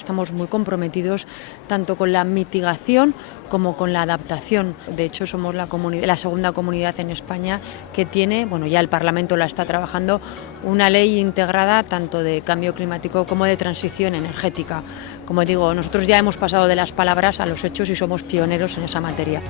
Estamos muy comprometidos tanto con la mitigación como con la adaptación. De hecho, somos la segunda comunidad en España que tiene, bueno, ya el Parlamento la está trabajando, una ley integrada tanto de cambio climático como de transición energética. Como digo, nosotros ya hemos pasado de las palabras a los hechos y somos pioneros en esa materia.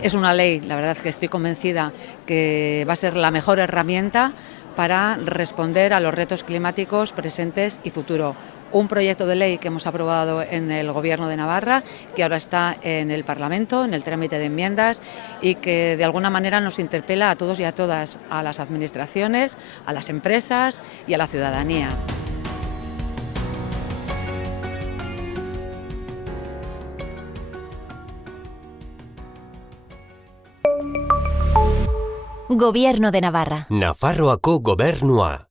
Es una ley, la verdad que estoy convencida que va a ser la mejor herramienta para responder a los retos climáticos presentes y futuro. Un proyecto de ley que hemos aprobado en el Gobierno de Navarra, que ahora está en el Parlamento, en el trámite de enmiendas, y que de alguna manera nos interpela a todos y a todas, a las administraciones, a las empresas y a la ciudadanía. Gobierno de Navarra. Nafarroako Gobernua.